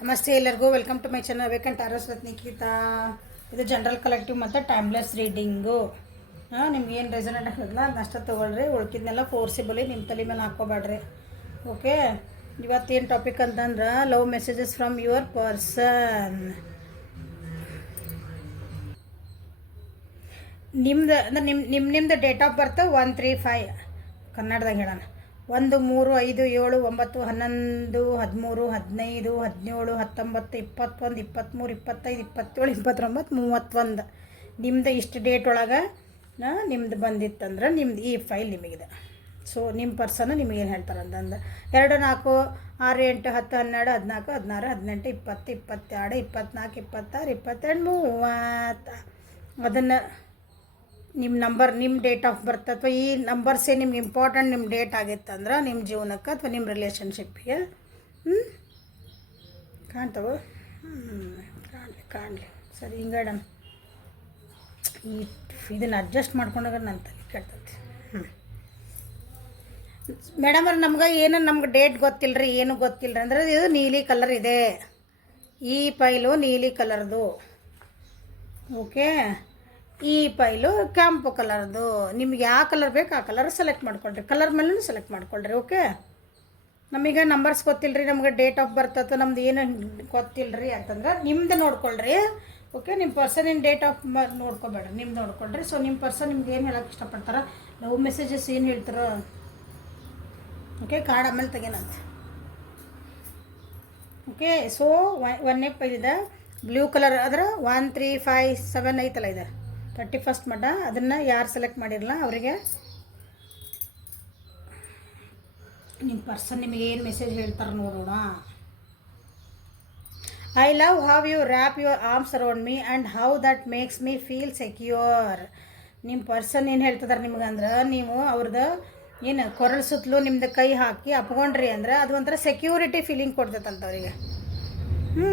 ನಮಸ್ತೆ ಎಲ್ಲರಿಗೂ welcome to my channel ವೇಕೆಂಟ್ ಆರ್ಎಸ್ ವಿತ್ ನಿಖಿತಾ. ಇದು ಜನರಲ್ ಕಲೆಕ್ಟಿವ್ ಮತ್ತು ಟೈಮ್ಲೆಸ್ ರೀಡಿಂಗು. ನಿಮ್ಗೆ ಏನು ರೆಸನೆಂಟ್ ಹಾಕಿದ್ಲ ಅದನ್ನಷ್ಟ ತೊಗೊಳ್ರಿ, ಉಳ್ಕಿದ್ನೆಲ್ಲ ಫೋರ್ಸಿಬಲಿ ನಿಮ್ಮ ತಲೆ ಮೇಲೆ ಹಾಕ್ಕೋಬೇಡ್ರಿ. ಓಕೆ, ಇವತ್ತೇನು ಟಾಪಿಕ್ ಅಂತಂದ್ರೆ love messages from your person. ನಿಮ್ದು ಅಂದ್ರೆ ನಿಮ್ದು ಡೇಟ್ ಆಫ್ ಬರ್ತ್ 135 ಕನ್ನಡದಾಗ ಹೇಳೋಣ. 1, 3, 5, 7, 9, 11, 13, 15, 17, 19, 21, 23, 25, 27, 29, 31. ನಿಮ್ದು ಇಷ್ಟು ಡೇಟ್ ಒಳಗೆ ನಿಮ್ದು ಬಂದಿತ್ತಂದ್ರೆ ನಿಮ್ದು ಈ ಫೈಲ್ ನಿಮಗಿದೆ. ಸೊ ನಿಮ್ಮ ಪರ್ಸನ್ ನಿಮಗೇನು ಹೇಳ್ತಾರೆ ಅಂತಂದ್ರೆ 2, 4, 6, 8, 10, 12, 14, 16, 18, 20, 22, 24, 26, 27, 30. ಅದನ್ನು ನಿಮ್ಮ ನಂಬರ್, ನಿಮ್ಮ ಡೇಟ್ ಆಫ್ ಬರ್ತ್ ಅಥವಾ ಈ ನಂಬರ್ಸೇ ನಿಮ್ಗೆ ಇಂಪಾರ್ಟೆಂಟ್ ನಿಮ್ಮ ಡೇಟ್ ಆಗಿತ್ತು ಅಂದ್ರೆ ನಿಮ್ಮ ಜೀವನಕ್ಕೆ ಅಥವಾ ನಿಮ್ಮ ರಿಲೇಷನ್ಶಿಪ್ಗೆ ಕಾಣ್ತವೆ. ಕಾಣಲಿ ಸರಿ, ಹಿಂಗಡ ಇದನ್ನು ಅಡ್ಜಸ್ಟ್ ಮಾಡ್ಕೊಂಡಾಗ ನನ್ನ ತಲೆ ಕೆಡ್ತೈತಿ. ಮೇಡಮ್ ಅವ್ರು ನಮ್ಗೆ ಡೇಟ್ ಗೊತ್ತಿಲ್ಲ ರೀ, ಏನೂ ಗೊತ್ತಿಲ್ಲ ರೀ ಅಂದರೆ ಇದು ನೀಲಿ ಕಲರ್ ಇದೆ, ಈ ಫೈಲು ನೀಲಿ ಕಲರ್ದು. ಓಕೆ, ಈ ಫೈಲು ಕೆಂಪು ಕಲರ್ದು. ನಿಮ್ಗೆ ಯಾವ ಕಲರ್ ಬೇಕು ಆ ಕಲರ್ ಸೆಲೆಕ್ಟ್ ಮಾಡ್ಕೊಳ್ರಿ, ಕಲರ್ ಮೇಲೂ ಸೆಲೆಕ್ಟ್ ಮಾಡ್ಕೊಳ್ರಿ. ಓಕೆ, ನಮಗೆ ನಂಬರ್ಸ್ ಗೊತ್ತಿಲ್ಲ ರೀ, ನಮ್ಗೆ ಡೇಟ್ ಆಫ್ ಬರ್ತ್ ಅಥವಾ ನಮ್ದು ಏನು ಗೊತ್ತಿಲ್ಲ ರೀ ಅಂತಂದ್ರೆ ನಿಮ್ದು ನೋಡ್ಕೊಳ್ರಿ. ಓಕೆ, ನಿಮ್ಮ ಪರ್ಸನಿನ ಡೇಟ್ ಆಫ್ ಬರ್ತ್ ನೋಡ್ಕೊಬೇಡ್ರಿ, ನಿಮ್ದು ನೋಡ್ಕೊಳ್ರಿ. ಸೊ ನಿಮ್ಮ ಪರ್ಸನ್ ನಿಮ್ಗೆ ಏನು ಹೇಳೋಕ್ಕೆ ಇಷ್ಟಪಡ್ತಾರೆ, ಲವ್ ಮೆಸೇಜಸ್ ಏನು ಹೇಳ್ತಾರೋ. ಓಕೆ, ಕಾರ್ಡ್ ಆಮೇಲೆ ತೆಗೇನಂತ. ಓಕೆ, ಸೊ 1ನೇ ಫೈಲಿದೆ ಬ್ಲೂ ಕಲರ್ ಅದ್ರ 1, 3, 5, 7 ಐತಲ್ಲ, ಇದೆ 31st ಮಟ್ಟ. ಅದನ್ನು ಯಾರು ಸೆಲೆಕ್ಟ್ ಮಾಡಿರಲ್ಲ ಅವರಿಗೆ ನಿಮ್ಮ ಪರ್ಸನ್ ನಿಮಗೆ ಏನು ಮೆಸೇಜ್ ಹೇಳ್ತಾರೆ ನೋಡೋಣ. I love how you wrap your arms around me and how that makes me feel secure. ನಿಮ್ಮ ಪರ್ಸನ್ ಏನು ಹೇಳ್ತಿದಾರೆ ನಿಮ್ಗಂದ್ರೆ, ನೀವು ಅವ್ರದ್ದು ಏನು ಕೊರಳು ಸುತ್ತಲೂ ನಿಮ್ದು ಕೈ ಹಾಕಿ ಅಪ್ಕೊಂಡ್ರಿ ಅಂದ್ರೆ ಅದು ಒಂಥರ ಸೆಕ್ಯೂರಿಟಿ ಫೀಲಿಂಗ್ ಕೊಡ್ತೈತಂತ ಅವರಿಗೆ.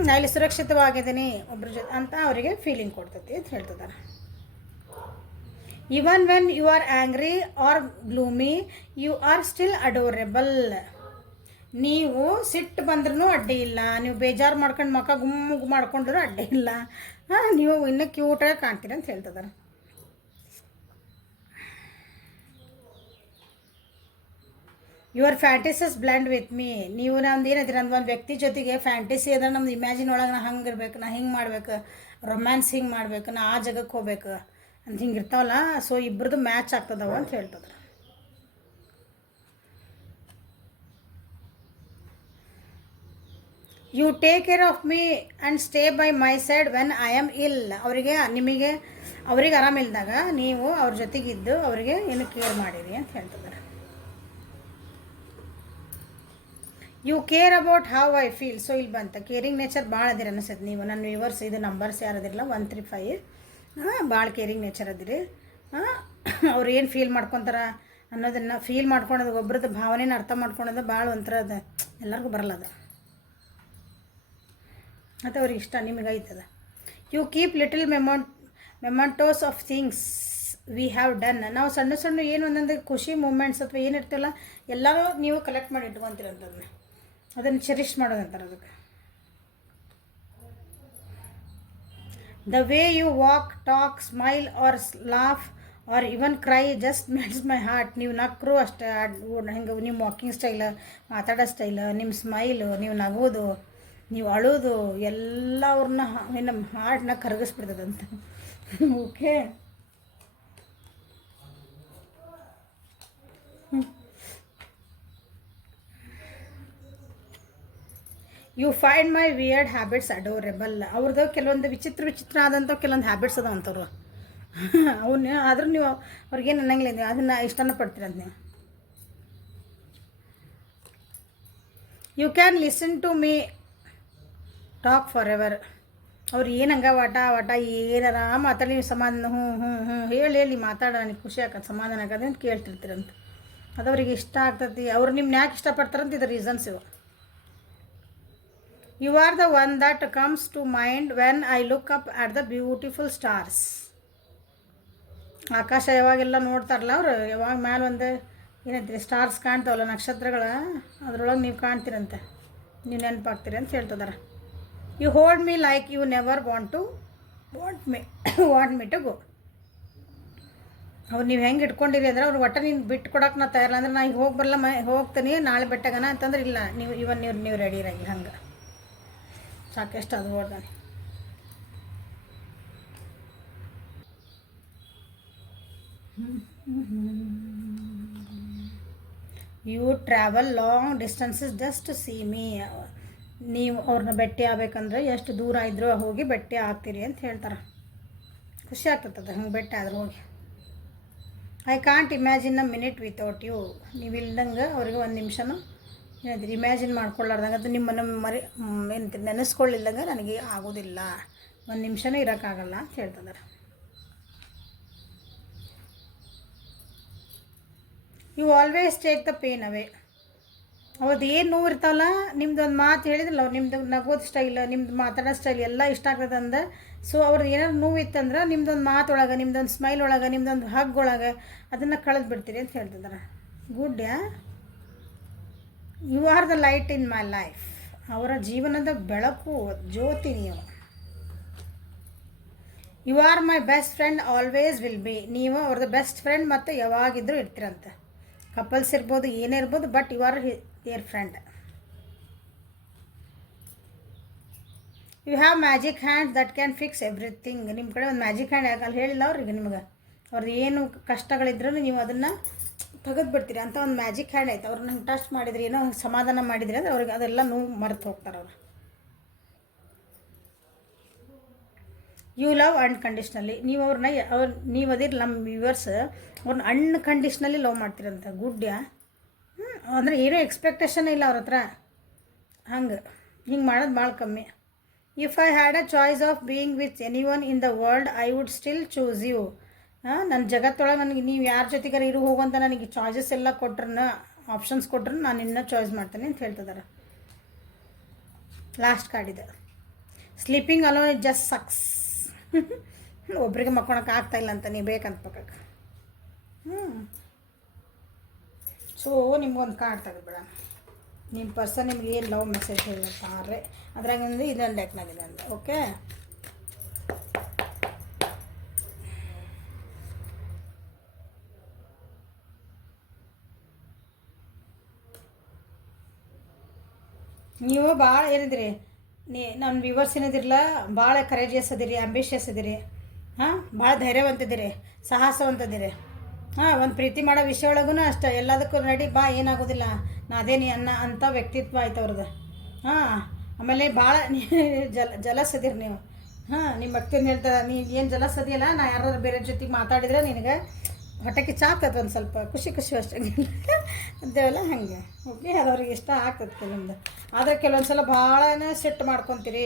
ನಾ ಇಲ್ಲಿ ಸುರಕ್ಷಿತವಾಗಿದ್ದೀನಿ ಒಬ್ರ ಜೊತೆ ಅಂತ ಅವರಿಗೆ ಫೀಲಿಂಗ್ ಕೊಡ್ತೈತಿ ಅಂತ ಹೇಳ್ತಿದ್ದಾರೆ. Even when you are angry or gloomy, you are still adorable. ನೀವು ಸಿಟ್ಟು ಬಂದ್ರೂ ಅಡ್ಡಿ ಇಲ್ಲ, ನೀವು ಬೇಜಾರು ಮಾಡ್ಕೊಂಡು ಮಕ್ಕ ಗುಮ್ಮು ಮಾಡ್ಕೊಂಡ್ರೂ ಅಡ್ಡಿ ಇಲ್ಲ, ನೀವು ಇನ್ನೂ ಕ್ಯೂಟಾಗಿ ಕಾಣ್ತೀರಿ ಅಂತ ಹೇಳ್ತಿದ್ದಾರೆ. Your fantasies blend with me. ನೀವು ನಮ್ದು ಏನೈತಿ, ಒಂದು ವ್ಯಕ್ತಿ ಜೊತೆಗೆ ಫ್ಯಾಂಟಸಿ ಅದ, ನಮ್ದು ಇಮ್ಯಾಜಿನ್ ಒಳಗೆ ನಾ ಹಂಗೆ ಇರ್ಬೇಕು, ನಾ ಹಿಂಗೆ ಮಾಡ್ಬೇಕು, ರೊಮ್ಯಾನ್ಸ್ ಹಿಂಗೆ ಮಾಡ್ಬೇಕು, ನಾ ಆ ಜಾಗಕ್ಕೆ ಹೋಗ್ಬೇಕು ಅಂತ ಹಿಂಗೆ ಇರ್ತಾವಲ್ಲ. ಸೊ ಇಬ್ಬರದು ಮ್ಯಾಚ್ ಆಗ್ತದವ ಅಂತ ಹೇಳ್ತದ್ರೆ. You take care of me and stay by my side when I am ill. ಅವ್ರಿಗೆ ಆರಾಮಿಲ್ದಾಗ ನೀವು ಅವ್ರ ಜೊತೆಗಿದ್ದು ಅವರಿಗೆ ಏನು ಕೇರ್ ಮಾಡಿರಿ ಅಂತ ಹೇಳ್ತಿದ್ದಾರೆ. You care about how I feel. So ಇಲ್ಲಿ ಬಂತ ಕೇರಿಂಗ್ ನೇಚರ್ ಭಾಳ ಅದಿರಿ ಅನಿಸ್ತದೆ. ನೀವು ನನ್ನ ವ್ಯೂವರ್ಸ್ ಇದು ನಂಬರ್ಸ್ ಯಾರದಿರಲ್ಲ 135 ಭಾಳ ಕೇರಿಂಗ್ ನೇಚರ್ ಅದಿರಿ. ಅವ್ರು ಏನು ಫೀಲ್ ಮಾಡ್ಕೊತಾರ ಅನ್ನೋದನ್ನು ಫೀಲ್ ಮಾಡ್ಕೊಳೋದು, ಒಬ್ರದ್ದು ಭಾವನೆನ ಅರ್ಥ ಮಾಡ್ಕೊಳೋದು ಭಾಳ ಒಂಥರ ಅದು ಎಲ್ಲರಿಗೂ ಬರಲ್ಲ ಅದು, ಮತ್ತು ಅವ್ರಿಗೆ ಇಷ್ಟ ನಿಮಗೆ ಐತದ. You keep little mementos of things we have done. ನಾವು ಸಣ್ಣ ಸಣ್ಣ ಏನು ಒಂದೊಂದು ಖುಷಿ ಮೂಮೆಂಟ್ಸ್ ಅಥವಾ ಏನಿರ್ತಿಲ್ಲ ಎಲ್ಲರೂ ನೀವು ಕಲೆಕ್ಟ್ ಮಾಡಿ ಇಟ್ಕೊತೀರಂಥದ್ದನ್ನ, ಅದನ್ನು ಚೆರಿಷ್ ಮಾಡೋದಂತಾರೆ ಅದಕ್ಕೆ. The way you walk, talk, smile or laugh or even cry just melts my heart. ನೀವು ನಕ್ಕರು ಅಷ್ಟೇ, ಹಿಂಗೆ ನಿಮ್ಮ ವಾಕಿಂಗ್ ಸ್ಟೈಲ್, ಮಾತಾಡೋ ಸ್ಟೈಲ್, ನಿಮ್ಮ ಸ್ಮೈಲು, ನೀವು ನಗೋದು, ನೀವು ಅಳೋದು ಎಲ್ಲ ಅವ್ರನ್ನ ನಮ್ಮ ಹಾರ್ಟ್ನ ಕರಗಿಸ್ಬಿಡ್ತದಂತ. Okay, you find my weird habits adorable. ಅವ್ರದ್ದು ಕೆಲವೊಂದು ವಿಚಿತ್ರ ಆದಂಥ ಕೆಲವೊಂದು ಹ್ಯಾಬಿಟ್ಸ್ ಅದ ಅಂಥವ್ರು. ಅವನ್ನ ಆದರೂ ನೀವು ಅವ್ರಿಗೇನು ಅನ್ನಂಗಿಲ್ಲ, ನೀವು ಅದನ್ನು ಇಷ್ಟನ ಪಡ್ತೀರಂತ. ನೀವು you can listen to me talk forever. ಅವ್ರು ಏನು ಹಂಗೆ ವಟ ಏನಾರ ಮಾತಾಡಿ ನೀವು ಸಮಾಧಾನ ಹ್ಞೂ ಹೇಳಿ ಮಾತಾಡ, ನನಗೆ ಖುಷಿ ಆಗತ್ತೆ, ಸಮಾಧಾನ ಆಗತ್ತೆ ಅಂತ ಕೇಳ್ತಿರ್ತೀರಂತ. ಅದು ಅವ್ರಿಗೆ ಇಷ್ಟ ಆಗ್ತೈತಿ. ಅವ್ರು ನಿಮ್ಮನ್ನ ಯಾಕೆ ಇಷ್ಟಪಡ್ತಾರಂತ ಇದು ರೀಸನ್ಸ್ ಇವು. You are the one that comes to mind when I look up at the beautiful stars. ಆಕಾಶ ಯಾವಾಗೆಲ್ಲ ನೋಡ್ತಾರಲ್ಲ ಅವರು, ಯಾವಾಗ ಮ್ಯಾಲೆ ಒಂದು ಏನೈತಿ ಸ್ಟಾರ್ಸ್ ಕಾಣ್ತಾವಲ್ಲ, ನಕ್ಷತ್ರಗಳ, ಅದರೊಳಗೆ ನೀವು ಕಾಣ್ತೀರಂತೆ, ನೀವು ನೆನಪಾಗ್ತೀರಿ ಅಂತ ಹೇಳ್ತಿದ್ದಾರೆ. You hold me like you never want me want me to go. ಅವ್ರು ನೀವು ಹೆಂಗೆ ಇಟ್ಕೊಂಡಿರಿ ಅಂದ್ರೆ ಅವ್ರು ಒಟ್ಟು ನೀನು ಬಿಟ್ಟು ಕೊಡೋಕೆ ನಾ ತಯಾರಿಲ್ಲ ಅಂದ್ರೆ ನಾ ಈಗ ಹೋಗಿ ಬರಲ್ಲ ಹೋಗ್ತೀನಿ ನಾಳೆ ಬೆಟ್ಟಗನ ಅಂತಂದ್ರೆ ಇಲ್ಲ ನೀವು ರೆಡಿ ಇರಂಗಿಲ್ಲ. ಹಂಗೆ ಸಾಕೆಷ್ಟು ಅದು ಓಡ್ದಾನೆ. You travel long distances just to see me. ನೀವು ಅವ್ರನ್ನ ಭೇಟಿ ಆಗ್ಬೇಕಂದ್ರೆ ಎಷ್ಟು ದೂರ ಇದ್ರೂ ಹೋಗಿ ಭೇಟಿ ಆಗ್ತೀರಿ ಅಂತ ಹೇಳ್ತಾರೆ. ಖುಷಿ ಆಗ್ತದೆ ಹಂಗೆ ಭೇಟಿ ಆದ್ರೆ ಹೋಗಿ. I can't imagine a minute without you. ನೀವು ಇಲ್ದಂಗೆ ಅವ್ರಿಗೆ ಒಂದು ನಿಮಿಷನೂ ಏನಾದ್ರಿ ಇಮ್ಯಾಜಿನ್ ಮಾಡ್ಕೊಳ್ಳಾರ್ದಂಗೆ ಅದು ನಿಮ್ಮನ್ನು ಏನಂತೀರಿ ನೆನೆಸ್ಕೊಳ್ಳಿಲ್ದಂಗೆ ನನಗೆ ಆಗೋದಿಲ್ಲ, ಒಂದು ನಿಮಿಷನೂ ಇರೋಕ್ಕಾಗಲ್ಲ ಅಂತ ಹೇಳ್ತಿದ್ದಾರೆ. You always take the pain away. ಅವತ್ತು ಏನು ನೋವು ಇರ್ತಾವಲ್ಲ, ನಿಮ್ದು ಒಂದು ಮಾತು ಹೇಳಿದ್ರಲ್ಲ ಅವ್ರು, ನಿಮ್ದು ನಗೋದು ಸ್ಟೈಲ್, ನಿಮ್ದು ಮಾತಾಡೋ ಸ್ಟೈಲ್ ಎಲ್ಲ ಇಷ್ಟ ಆಗ್ತದೆ ಅಂದ. ಸೊ ಅವ್ರದ್ದು ಏನಾದ್ರು ನೋವು ಇತ್ತಂದ್ರೆ ನಿಮ್ದೊಂದು ಮಾತೊಳಗೆ, ನಿಮ್ದೊಂದು ಸ್ಮೈಲ್ ಒಳಗೆ, ನಿಮ್ದೊಂದು ಹಗ್ ಒಳಗೆ ಅದನ್ನು ಕಳೆದು ಬಿಡ್ತೀರಿ ಅಂತ ಹೇಳ್ತಿದ್ದಾರೆ. Good. You are the light in my life. ಅವರ ಜೀವನದ ಬೆಳಕು, ಜ್ಯೋತಿ ನೀವು. You are my best friend, always will be. ನೀವು ಅವ್ರದ್ದು ಬೆಸ್ಟ್ ಫ್ರೆಂಡ್ ಮತ್ತು ಯಾವಾಗಿದ್ದರೂ ಇರ್ತೀರಂತೆ. ಕಪಲ್ಸ್ ಇರ್ಬೋದು, ಏನೇ ಇರ್ಬೋದು, but you are their friend. You have magic hand that can fix everything. ನಿಮ್ಮ ಕಡೆ ಒಂದು ಮ್ಯಾಜಿಕ್ ಹ್ಯಾಂಡ್ ಯಾಕಂದ್ರೆ ಹೇಳಿಲ್ಲ ಅವ್ರಿಗೆ, ನಿಮ್ಗೆ ಅವ್ರದ್ದು ಏನು ಕಷ್ಟಗಳಿದ್ರೂ ನೀವು ಅದನ್ನು ತೆಗೆದು ಬಿಡ್ತೀರಿ ಅಂತ ಒಂದು ಮ್ಯಾಜಿಕ್ ಹ್ಯಾಂಡ್ ಐತೆ. ಅವ್ರನ್ನ ಹಂಗೆ ಟಚ್ ಮಾಡಿದ್ರಿ, ಏನೋ ಸಮಾಧಾನ ಮಾಡಿದ್ರಿ ಅಂದರೆ ಅವ್ರಿಗೆ ಅದೆಲ್ಲ ನೋವು ಮರೆತು ಹೋಗ್ತಾರೆ ಅವರು. You love unconditionally. ನೀವು ಅವ್ರನ್ನ ನೀವು ಅದಿರಿ ನಮ್ಮ ವ್ಯೂವರ್ಸ್ ಅವ್ರನ್ನ ಅನ್ಕಂಡೀಷ್ನಲಿ ಲವ್ ಮಾಡ್ತೀರಂತ. ಗುಡ್ಡ್ಯಾ. ಅಂದರೆ ಏನೋ ಎಕ್ಸ್ಪೆಕ್ಟೇಷನ್ ಇಲ್ಲ ಅವ್ರ ಹತ್ರ. ಹಿಂಗೆ ಮಾಡೋದು ಭಾಳ ಕಮ್ಮಿ. If I had a choice of being with anyone in the world I would still choose you. ನನ್ನ ಜಗತ್ತೊಳಗೆ ನನಗೆ ನೀವು ಯಾರ ಜೊತೆಗಾರ ಇರು ಹೋಗುವಂತ ನನಗೆ ಚಾಯ್ಸಸ್ ಎಲ್ಲ ಕೊಟ್ರನ್ನ, ಆಪ್ಷನ್ಸ್ ಕೊಟ್ರೂ ನಾನು ಇನ್ನೂ ಚಾಯ್ಸ್ ಮಾಡ್ತೇನೆ ಅಂತ ಹೇಳ್ತಿದ್ದಾರೆ. ಲಾಸ್ಟ್ ಕಾರ್ಡ್ ಇದೆ. Sleeping alone it just sucks. ಒಬ್ರಿಗೆ ಮಕ್ಕೊಳಕ್ಕೆ ಆಗ್ತಾಯಿಲ್ಲ ಅಂತ ನೀವು ಬೇಕಂತ ಪಕ್ಕಕ್ಕೆ. ಸೊ ನಿಮ್ಗೊಂದು ಕಾರ್ಡ್ ತೆಗೆದುಬಿಡ. ನಿಮ್ಮ ಪರ್ಸನ್ ನಿಮ್ಗೆ ಏನು ಲವ್ ಮೆಸೇಜ್ ಹೇಳ್ತಾರೆ ಅದ್ರಾಗಂದ್ರೆ ಇದೊಂದು ಡೆಕ್ನಾಗಿದೆ ಅಂದೆ. ಓಕೆ, ನೀವು ಭಾಳ ಏನಿದಿರಿ, ನನ್ನ ವ್ಯೂವರ್ಸ್ ಏನಿದಿರಲ್ಲ, ಭಾಳ ಕರೇಜಿಯಸ್ ಅದಿರಿ, ಆಂಬಿಷಿಯಸ್ ಅದಿರಿ. ಭಾಳ ಧೈರ್ಯವಂತಿದ್ದೀರಿ, ಸಾಹಸವಂತದಿರಿ. ಒಂದು ಪ್ರೀತಿ ಮಾಡೋ ವಿಷಯ ಒಳಗೂ ಅಷ್ಟೇ, ಎಲ್ಲದಕ್ಕೂ ನಡಿ ಬಾ, ಏನಾಗೋದಿಲ್ಲ, ನಾ ಅದೇ ನೀ ಅಂಥ ವ್ಯಕ್ತಿತ್ವ ಆಯ್ತು ಅವ್ರದ್ದು. ಆಮೇಲೆ ಭಾಳ ಜಲಸ್ ಅದಿರಿ ನೀವು. ನಿಮ್ಮ ಭಕ್ತಿಯನ್ನು ಹೇಳ್ತಾರೆ, ನೀ ಏನು ಜಲಸ್ ಅದೆಯಲ್ಲ, ನಾ ಯಾರು ಬೇರೆ ಜೊತೆಗೆ ಮಾತಾಡಿದ್ರೆ ನಿನಗೆ ಹೊಟ್ಟೆಗೆ ಚಾಕ್ತದೆ, ಒಂದು ಸ್ವಲ್ಪ ಖುಷಿ ಅಷ್ಟೇ ಅಂತೇವಲ್ಲ ಹಾಗೆ. ಓಕೆ, ಅದು ಅವ್ರಿಗೆ ಇಷ್ಟ ಆಗ್ತದೆ ಕೆಲವೊಂದು. ಆದರೆ ಕೆಲವೊಂದು ಸಲ ಭಾಳನೇ ಸೆಟ್ ಮಾಡ್ಕೊತೀರಿ,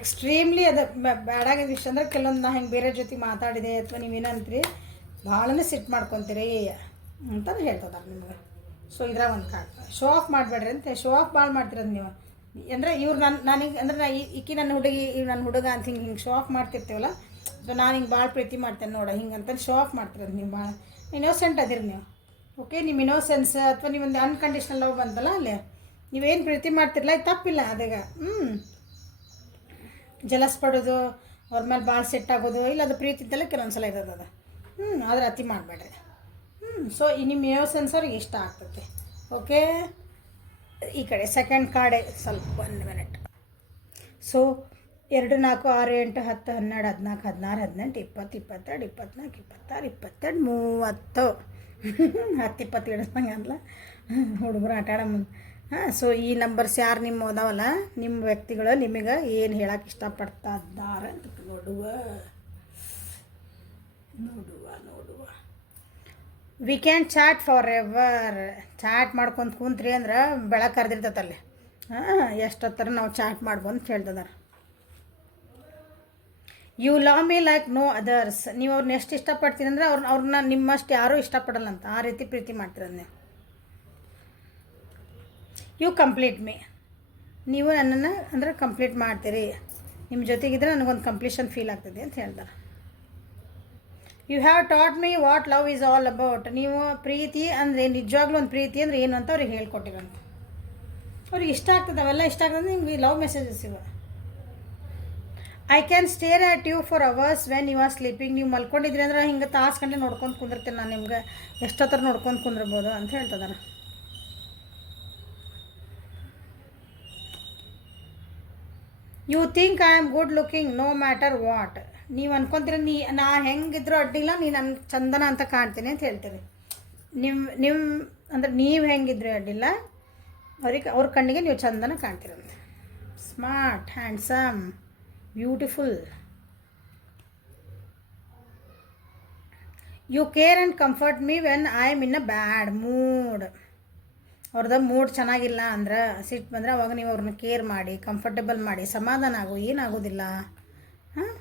ಎಕ್ಸ್ಟ್ರೀಮ್ಲಿ ಅದು ಬ್ಯಾಡಾಗಿದ್ದ ಇಷ್ಟ ಅಂದ್ರೆ ಕೆಲವೊಂದು ನಾ ಹಿಂಗೆ ಬೇರೆ ಜೊತೆ ಮಾತಾಡಿದೆ ಅಥವಾ ನೀವೇನಂತೀರಿ ಭಾಳನೇ ಸಿಟ್ಟು ಮಾಡ್ಕೊತೀರಿ ಅಂತಂದು ಹೇಳ್ತದಾರೆ ನಿಮಗೆ. ಸೊ ಇದ್ರಾಗ ಒಂದು ಕಾರ್ಡ್. ಶೋ ಆಫ್ ಮಾಡಬೇಡ್ರಿ ಅಂತ. ಶೋ ಆಫ್ ಭಾಳ ಮಾಡ್ತಿರೋದು ನೀವು. ಅಂದರೆ ಇವ್ರು ನನಗೆ ಅಂದರೆ ನಾ ಈಕಿ ನನ್ನ ಹುಡುಗಿ, ನನ್ನ ಹುಡುಗ ಅಂತ ಹಿಂಗೆ ಶೋ ಆಫ್ ಮಾಡ್ತಿರ್ತೀವಲ್ಲ, ಸೊ ನಾನು ಹಿಂಗೆ ಭಾಳ ಪ್ರೀತಿ ಮಾಡ್ತೇನೆ ನೋಡ ಹಿಂಗಂತ ಶೋ ಆಫ್ ಮಾಡ್ತಿರೋದು ನೀವು. ಭಾಳ ಇನ್ನೋಸೆಂಟ್ ಅದಿರಿ ನೀವು. ಓಕೆ, ನಿಮ್ಮ ಇನ್ನೋಸೆನ್ಸ್ ಅಥವಾ ನೀವೊಂದು ಅನ್ಕಂಡೀಷ್ನಲ್ ಲವ್ ಬಂತಲ್ಲ, ಅಲ್ಲಿ ನೀವೇನು ಪ್ರೀತಿ ಮಾಡ್ತಿರಲ್ಲ, ಇದು ತಪ್ಪಿಲ್ಲ ಅದಾಗ. ಜಲಸ್ ಪಡೋದು, ಅವ್ರ ಮೇಲೆ ಭಾಳ ಸೆಟ್ ಆಗೋದು ಇಲ್ಲ, ಅದು ಪ್ರೀತಿ ಇದ್ದಲ್ಲ ಕೆಲವೊಂದು ಸಲ ಇರೋದು ಅದು. ಆದರೆ ಅತಿ ಮಾಡಬೇಡ್ರಿ. ಸೊ ಈ ನಿಮ್ಮ ಇನ್ನೋಸೆನ್ಸ್ ಅವ್ರಿಗೆ ಇಷ್ಟ ಆಗ್ತೈತೆ. ಓಕೆ, ಈ ಕಡೆ ಸೆಕೆಂಡ್ ಕಾರ್ಡೇ ಸ್ವಲ್ಪ 1 ಮಿನಿಟ್. ಸೊ 2, 4, 6, 8, 10, 12, 14, 16, 18, 20, 22, 24, 26, 27, 30. 10, 20 ಇಡಿಸ್ದಂಗೆ ಅಲ್ಲ ಹುಡುಗರು ಆಟ ಆಡೋ ಮುಂದೆ. ಸೊ ಈ ನಂಬರ್ಸ್ ಯಾರು ನಿಮ್ಮ ಅದಾವಲ್ಲ, ನಿಮ್ಮ ವ್ಯಕ್ತಿಗಳು ನಿಮಗೆ ಏನು ಹೇಳಕ್ಕೆ ಇಷ್ಟಪಡ್ತಾ ಇದ್ದಾರೆ ಅಂತ ನೋಡುವ. We can chat forever. Chat ಮಾಡ್ಕೊಂಡು ಕುಂತ್ರಿ ಅಂದ್ರೆ ಬೆಳಕು ಕರೆದಿರ್ತೈತಲ್ಲಿ. ಎಷ್ಟೊತ್ತರ ನಾವು ಚಾಟ್ ಮಾಡ್ಬೋದು ಹೇಳ್ತಿದಾರೆ. You love me like no others. ನೀವು ಅವ್ರನ್ನ ಎಷ್ಟು ಇಷ್ಟಪಡ್ತೀರಿ ಅಂದರೆ ಅವ್ರನ್ನ ನಿಮ್ಮಷ್ಟು ಯಾರೂ ಇಷ್ಟಪಡಲ್ಲ ಅಂತ, ಆ ರೀತಿ ಪ್ರೀತಿ ಮಾಡ್ತೀರ ನೀವು. You complete me. ನೀವು ನನ್ನನ್ನು ಅಂದರೆ ಕಂಪ್ಲೀಟ್ ಮಾಡ್ತೀರಿ, ನಿಮ್ಮ ಜೊತೆಗಿದ್ರೆ ನನಗೊಂದು ಕಂಪ್ಲೀಷನ್ ಫೀಲ್ ಆಗ್ತದೆ ಅಂತ ಹೇಳ್ತಾರೆ. You have taught me what love is all about. ನೀವು ಪ್ರೀತಿ ಅಂದರೆ ನಿಜವಾಗ್ಲೂ ಒಂದು ಪ್ರೀತಿ ಅಂದರೆ ಏನು ಅಂತ ಅವ್ರಿಗೆ ಹೇಳ್ಕೊಟ್ಟಿರಂತ. ಅವ್ರಿಗೆ ಇಷ್ಟ ಆಗ್ತದೆ, ಅವೆಲ್ಲ ಇಷ್ಟ ಆಗ್ತದೆ. ನಿಮ್ಗೆ ಲವ್ ಮೆಸೇಜಸ್ ಇವೆ. I can stare at you for hours when you are sleeping. ನೀವು ಮಲ್ಕೊಂಡಿದ್ರಿ ಅಂದ್ರೆ ಹಿಂಗೆ ತಾಸು ಗಂಟೆ ನೋಡ್ಕೊಂಡು ಕುಂದಿರ್ತೀನಿ ನಾನು ನಿಮ್ಗೆ, ಎಷ್ಟೊತ್ತರ ನೋಡ್ಕೊಂಡು ಕುಂದಿರ್ಬೋದು ಅಂತ ಹೇಳ್ತದಾರ. You think I am good looking no matter what. ನೀವು ಅನ್ಕೊಂತೀರಿ ನಾ ಹೆಂಗಿದ್ರು ಅಡ್ಡಿಲ್ಲ, ನೀ ನನ್ನ ಚಂದನ ಅಂತ ಕಾಣ್ತೀನಿ ಅಂತ ಹೇಳ್ತೀರಿ. ನಿಮ್ಮ ಅಂದ್ರೆ ನೀವು ಹೆಂಗಿದ್ರೆ ಅಡ್ಡಿಲ್ಲ, ಅವ್ರ ಕಣ್ಣಿಗೆ ನೀವು ಚಂದನ ಕಾಣ್ತೀರಂತೆ. Smart, handsome, beautiful. You care and comfort me when I am in a bad mood. ಅವ್ರದ್ದು ಮೂಡ್ ಚೆನ್ನಾಗಿಲ್ಲ ಅಂದ್ರೆ, ಸಿಟ್ಟು ಬಂದರೆ ಅವಾಗ ನೀವು ಅವ್ರನ್ನ ಕೇರ್ ಮಾಡಿ, ಕಂಫರ್ಟೇಬಲ್ ಮಾಡಿ, ಸಮಾಧಾನ ಆಗು, ಏನಾಗೋದಿಲ್ಲ. ಹಾಂ,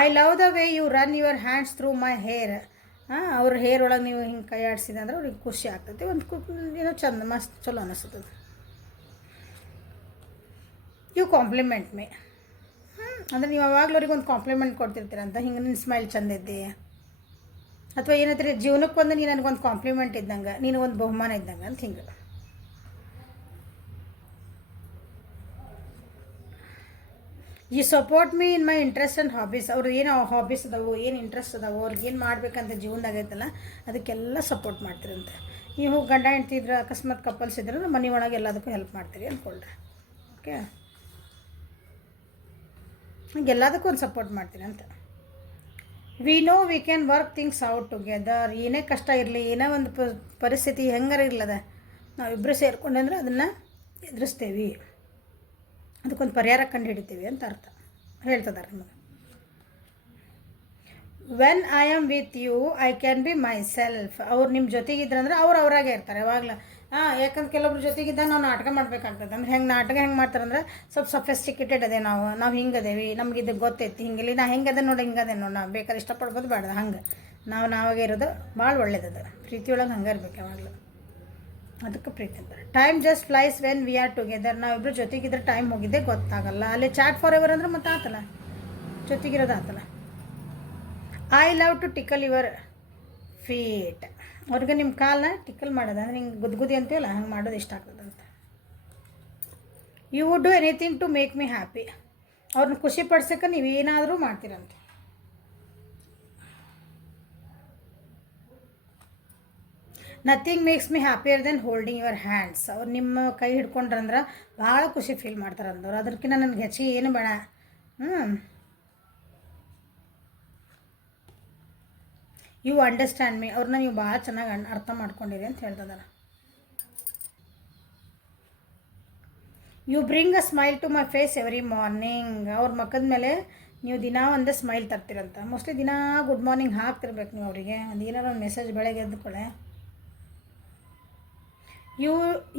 I love the way you run your hands through my hair. ಹಾಂ, ಅವ್ರ ಹೇರ್ ಒಳಗೆ ನೀವು ಹಿಂಗೆ ಕೈ ಆಡಿಸಿದೆ ಅಂದ್ರೆ ಅವ್ರಿಗೆ ಖುಷಿ ಆಗ್ತೈತಿ, ಒಂದು ಏನೋ ಚಂದ ಮಸ್ತ್ ಚಲೋ ಅನಿಸ್ತದೆ. You compliment me. ಅಂದರೆ ನೀವು ಯಾವಾಗಲೂ ಅವ್ರಿಗೆ ಒಂದು ಕಾಂಪ್ಲಿಮೆಂಟ್ ಕೊಡ್ತಿರ್ತೀರಂತ, ಹಿಂಗೆ ನಿನ್ನ ಸ್ಮೈಲ್ ಚಂದ ಇದ್ದೆ, ಅಥವಾ ಏನಂತೀರಿ ಜೀವನಕ್ಕೆ ಒಂದು ನೀನು ನನಗೊಂದು ಕಾಂಪ್ಲಿಮೆಂಟ್ ಇದ್ದಂಗೆ, ನೀನು ಒಂದು ಬಹುಮಾನ ಇದ್ದಂಗೆ ಅಂತ ಹಿಂಗೆ. You support me in my interest and hobbies. ಅವ್ರು ಏನು ಹಾಬೀಸ್ ಅದಾವೋ, ಏನು ಇಂಟ್ರೆಸ್ಟ್ ಅದಾವೋ, ಅವ್ರಿಗೆ ಏನು ಮಾಡ್ಬೇಕಂತ ಜೀವನದಾಗ ಐತಲ್ಲ ಅದಕ್ಕೆಲ್ಲ ಸಪೋರ್ಟ್ ಮಾಡ್ತೀರಂತೆ. ನೀವು ಗಂಡ ಹೆಂಡ್ತಿದ್ರೆ ಅಕಸ್ಮಾತ್ ಕಪಲ್ಸ್ ಇದ್ರೆ ಮನೆ ಒಳಗೆ ಎಲ್ಲದಕ್ಕೂ ಹೆಲ್ಪ್ ಮಾಡ್ತೀರಿ ಅಂದ್ಕೊಳ್ರಿ. ಓಕೆ, ಹಂಗೆ ಎಲ್ಲದಕ್ಕೂ ಒಂದು ಸಪೋರ್ಟ್ ಮಾಡ್ತೀನಿ ಅಂತ. We know we can work things out together. ಏನೇ ಕಷ್ಟ ಇರಲಿ, ಏನೋ ಒಂದು ಪರಿಸ್ಥಿತಿ ಹೆಂಗಾರ ಇರ್ಲದ, ನಾವಿಬ್ಬರು ಸೇರ್ಕೊಂಡ್ರೆ ಅದನ್ನು ಎದುರಿಸ್ತೇವೆ, ಅದಕ್ಕೊಂದು ಪರಿಹಾರ ಕಂಡು ಹಿಡಿತೀವಿ ಅಂತ ಅರ್ಥ ಹೇಳ್ತಿದ್ದಾರೆ ನಿಮಗೆ. When I am with you I can be myself. ಅವ್ರು ನಿಮ್ಮ ಜೊತೆಗಿದ್ರಂದ್ರೆ ಅವ್ರು ಅವರಾಗೆ ಇರ್ತಾರೆ ಯಾವಾಗಲೂ. ಯಾಕಂದ್ರೆ ಕೆಲವೊಬ್ರು ಜೊತೆಗಿದ್ದಾಗ ನಾವು ನಾಟಕ ಮಾಡಬೇಕಾಗ್ತದೆ. ಅಂದ್ರೆ ಹೆಂಗೆ ನಾಟಕ ಹೆಂಗೆ ಮಾಡ್ತಾರಂದ್ರೆ ಸ್ವಲ್ಪ ಸಫೆಸ್ಟಿಕೇಟೆಡ್ ಅದೇ, ನಾವು ಹಿಂಗೆ ಅದೇವಿ, ನಮ್ಗೆ ಇದು ಗೊತ್ತೈತಿ, ಹಿಂಗಿಲ್ಲಿ ನಾ ಹೆಂಗೆ ಅದೇ ನೋಡಿ ಹಿಂಗೆ ಅದೇ ನೋಡಿ, ನಾವು ಬೇಕಾದ್ರೆ ಇಷ್ಟಪಡ್ಬೋದು ಬೇಡ, ಹಂಗೆ ನಾವಾಗೇ ಇರೋದು ಭಾಳ ಒಳ್ಳೇದದು. ಪ್ರೀತಿಯೊಳಗೆ ಹಂಗೆ ಇರ್ಬೇಕು ಯಾವಾಗಲೂ, ಅದಕ್ಕೆ ಪ್ರೀತಿ ಅಂತಾರೆ. Time just flies when we are together. ನಾವಿಬ್ಬರು ಜೊತೆಗಿದ್ರೆ ಟೈಮ್ ಹೋಗಿದ್ದೆ ಗೊತ್ತಾಗಲ್ಲ. ಅಲ್ಲಿ ಚಾಟ್ ಫಾರ್ ಎವರ್ ಅಂದ್ರೆ ಮತ್ತೆ ಆತಲ್ಲ, ಜೊತೆಗಿರೋದು ಆತಲ್ಲ. I love to tickle your feet. ಅವ್ರಿಗೆ ನಿಮ್ಮ ಕಾಲನ್ನ ಟಿಕಲ್ ಮಾಡೋದು ಅಂದರೆ ಹಿಂಗೆ ಗುದ್ಗುದಿ ಅಂತೀವಲ್ಲ ಹಂಗೆ ಮಾಡೋದು ಇಷ್ಟ ಆಗ್ತದಂತ. You would do anything to make me happy. ಅವ್ರನ್ನ ಖುಷಿ ಪಡ್ಸೋಕೆ ನೀವು ಏನಾದರೂ ಮಾಡ್ತೀರಂತೆ. Nothing makes me happier than holding your hands. ಅವ್ರು ನಿಮ್ಮ ಕೈ ಹಿಡ್ಕೊಂಡ್ರಂದ್ರೆ ಭಾಳ ಖುಷಿ ಫೀಲ್ ಮಾಡ್ತಾರಂದವ್ರು. ಅದಕ್ಕಿಂತ ನನಗೆ ಹೆಚ್ಚಿಗೆ ಏನು ಬೇಡ. You understand me. ಅವ್ರನ್ನ ನೀವು ಭಾಳ ಚೆನ್ನಾಗಿ ಅರ್ಥ ಮಾಡ್ಕೊಂಡಿರಿ ಅಂತ ಹೇಳ್ತಿದ್ದಾರೆ. You bring a smile to my face every morning. ಅವ್ರ ಮುಖದ ಮೇಲೆ ನೀವು ದಿನಾ ಒಂದೇ ಸ್ಮೈಲ್ ತರ್ತೀರಂತ. ಮೋಸ್ಟ್ಲಿ ದಿನಾ ಗುಡ್ ಮಾರ್ನಿಂಗ್ ಹಾಕ್ತಿರ್ಬೇಕು ನೀವು ಅವರಿಗೆ, ಒಂದು ಏನಾರು ಒಂದು ಮೆಸೇಜ್ ಬೆಳಗ್ಗೆ ಎದ್ದುಕೊಳ್ಳೆ.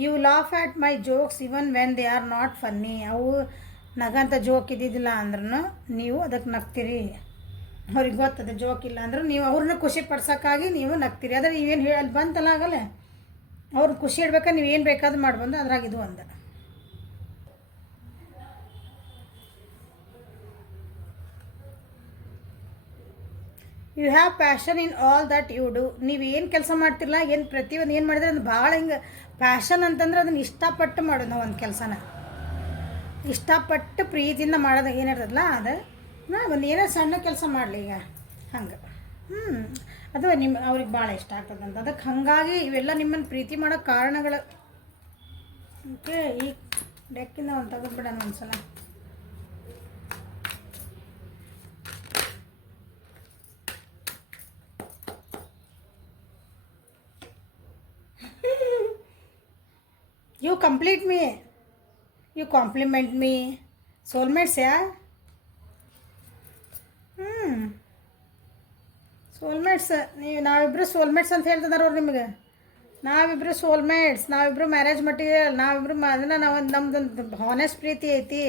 You laugh at my jokes even when they are not funny. ಅವು ನಗಂತ ಜೋಕ್ ಇದ್ದಿದ್ದಿಲ್ಲ ಅಂದ್ರೂ ನೀವು ಅದಕ್ಕೆ ನಗ್ತೀರಿ. ಅವ್ರಿಗೆ ಗೊತ್ತದೆ ಜೋಕ್ ಇಲ್ಲ ಅಂದ್ರೆ ನೀವು ಅವ್ರನ್ನ ಖುಷಿ ಪಡ್ಸೋಕ್ಕಾಗಿ ನೀವು ನಗ್ತೀರಿ. ಆದರೆ ನೀವೇನು ಅಲ್ಲಿ ಬಂತಲ್ಲ ಆಗಲ್ಲ, ಅವ್ರನ್ನ ಖುಷಿ ಇಡ್ಬೇಕಾದ್ರೆ ನೀವು ಏನು ಬೇಕಾದ್ರೂ ಮಾಡ್ಬಂದು ಅದ್ರಾಗಿದು ಒಂದು. You have passion in all that you do. ನೀವು ಏನು ಕೆಲಸ ಮಾಡ್ತಿರಲ್ಲ, ಏನು ಪ್ರತಿಯೊಂದು ಏನು ಮಾಡಿದ್ರೆ ಅದು ಭಾಳ ಹಿಂಗೆ ಪ್ಯಾಷನ್ ಅಂತಂದ್ರೆ ಅದನ್ನು ಇಷ್ಟಪಟ್ಟು ಮಾಡೋದು. ನಾವು ಒಂದು ಕೆಲಸನ ಇಷ್ಟಪಟ್ಟು ಪ್ರೀತಿಯಿಂದ ಮಾಡೋದು ಏನಿರ್ತದಲ್ಲ ಅದು ಒಂದು ಏನೋ ಸಣ್ಣ ಕೆಲಸ ಮಾಡಲಿ ಈಗ ಹಂಗೆ ಅದು ಅವ್ರಿಗೆ ಭಾಳ ಇಷ್ಟ ಆಗ್ತದಂತ. ಅದಕ್ಕೆ ಹಾಗಾಗಿ ಇವೆಲ್ಲ ನಿಮ್ಮನ್ನು ಪ್ರೀತಿ ಮಾಡೋ ಕಾರಣಗಳು. ಓಕೆ, ಈ ಡೆಕ್ಕಿಂದ ಒಂದು ತೆಗೆದುಬಿಡೋಣ ಒಂದ್ಸಲ. You complete me, you compliment me. Soulmates ಯಾ? ಸೋಲ್ಮೇಟ್ಸ್. ನಾವಿಬ್ಬರು ಸೋಲ್ಮೇಟ್ಸ್ ಅಂತ ಹೇಳ್ತಿದಾರೆ ಅವ್ರು ನಿಮಗೆ. ನಾವಿಬ್ಬರು ಸೋಲ್ಮೇಟ್ಸ್, ನಾವಿಬ್ಬರು ಮ್ಯಾರೇಜ್ ಮಟೀರಿಯಲ್, ನಾವಿಬ್ಬರು ಅದನ್ನು ನಮ್ದೊಂದು ಹಾನೆಸ್ಟ್ ಪ್ರೀತಿ ಐತಿ,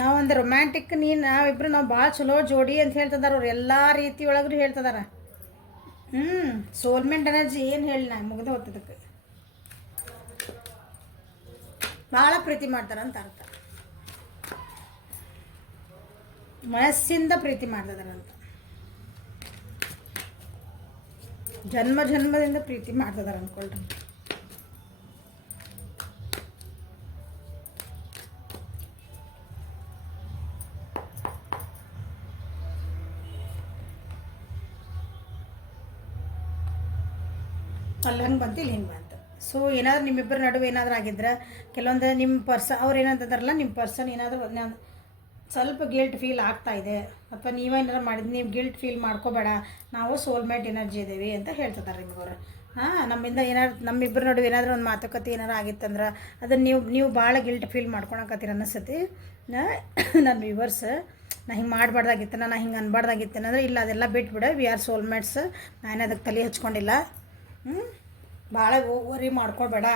ನಾವೊಂದು ರೊಮ್ಯಾಂಟಿಕ್. ನಾವಿಬ್ಬರು ನಾವು ಭಾಳ ಚಲೋ ಜೋಡಿ ಅಂತ ಹೇಳ್ತಿದಾರೆ ಅವ್ರು. ಎಲ್ಲ ರೀತಿ ಒಳಗೂ ಹೇಳ್ತಿದಾರೆ. ಸೋಲ್ಮೇಟ್ ಎನರ್ಜಿ ಏನು ಹೇಳಿ ನಾ ಮುಗ್ದು ಹೋಗ್ತದಕ್ಕೆ ಭಾಳ ಪ್ರೀತಿ ಮಾಡ್ತಾರಂತ ಅರ್ಥ. ಮನಸ್ಸಿಂದ ಪ್ರೀತಿ ಮಾಡ್ತಿದಾರಂತ, ಜನ್ಮದಿಂದ ಪ್ರೀತಿ ಮಾಡ್ತಿದಾರೆ ಅಂದ್ಕೊಳ್ರಿ. ಅಲ್ಲಿ ಹಂಗೆ ಬಂತು ಇಲ್ಲಿ ಹಿಂಗೆ ಬಂತು. ಸೊ ಏನಾದ್ರು ನಿಮ್ಮಿಬ್ಬರ ನಡುವೆ ಏನಾದರೂ ಆಗಿದ್ರೆ ಕೆಲವೊಂದು ನಿಮ್ಮ ಅವ್ರು ಏನಂತಂದಾರಲ್ಲ, ನಿಮ್ಮ ಪರ್ಸನ್ ಏನಾದರೂ ನಾನು ಸ್ವಲ್ಪ ಗಿಲ್ಟ್ ಫೀಲ್ ಆಗ್ತಾಯಿದೆ ಅಥವಾ ನೀವೇನಾದ್ರು ಮಾಡಿದ್ದು ನೀವು ಗಿಲ್ಟ್ ಫೀಲ್ ಮಾಡ್ಕೋಬೇಡ, ನಾವು ಸೋಲ್ಮೇಟ್ ಎನರ್ಜಿ ಇದ್ದೀವಿ ಅಂತ ಹೇಳ್ತಿದ್ದಾರೆ ನಿಮ್ಗವ್ರು. ನಮ್ಮಿಂದ ಏನಾದ್ರು ನಮ್ಮಿಬ್ಬರ ನಡುವೆ ಏನಾದರೂ ಒಂದು ಮಾತುಕತೆ ಏನಾರು ಆಗಿತ್ತಂದ್ರೆ ಅದನ್ನು ನೀವು ಭಾಳ ಗಿಲ್ಟ್ ಫೀಲ್ ಮಾಡ್ಕೊಳಕತ್ತೀರ ಅನ್ನಿಸ್ತೈತಿ. ನನ್ನ ವ್ಯೂವರ್ಸ್, ನಾ ಹಿಂಗೆ ಮಾಡಬಾರ್ದಾಗಿತ್ತು, ನಾನು ಹಿಂಗೆ ಅನ್ಬಾರ್ದಾಗಿತ್ತು ಅಂದರೆ ಇಲ್ಲ, ಅದೆಲ್ಲ ಬಿಟ್ಬಿಡ. We are soulmates. ನಾನು ಅದಕ್ಕೆ ತಲೆ ಹಚ್ಕೊಂಡಿಲ್ಲ. ಭಾಳ ವರಿ ಮಾಡ್ಕೊಬೇಡ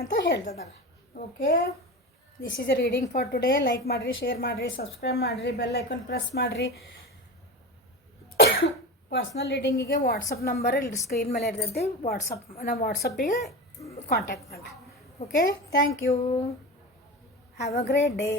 ಅಂತ ಹೇಳ್ತಿದ್ದಾರೆ. Okay, this is a reading for today. Like ಮಾಡಿರಿ, ಶೇರ್ ಮಾಡಿರಿ, ಸಬ್ಸ್ಕ್ರೈಬ್ ಮಾಡಿರಿ, ಬೆಲ್ ಐಕನ್ ಪ್ರೆಸ್ ಮಾಡಿರಿ. ಪರ್ಸ್ನಲ್ ರೀಡಿಂಗಿಗೆ ವಾಟ್ಸಪ್ ನಂಬರ್ ಇಲ್ಲಿ ಸ್ಕ್ರೀನ್ ಮೇಲೆ ಇರ್ತೈತಿ. ವಾಟ್ಸಪ್ಪಿಗೆ ಕಾಂಟ್ಯಾಕ್ಟ್ ಮಾಡಿ. Okay, thank you. Have a great day.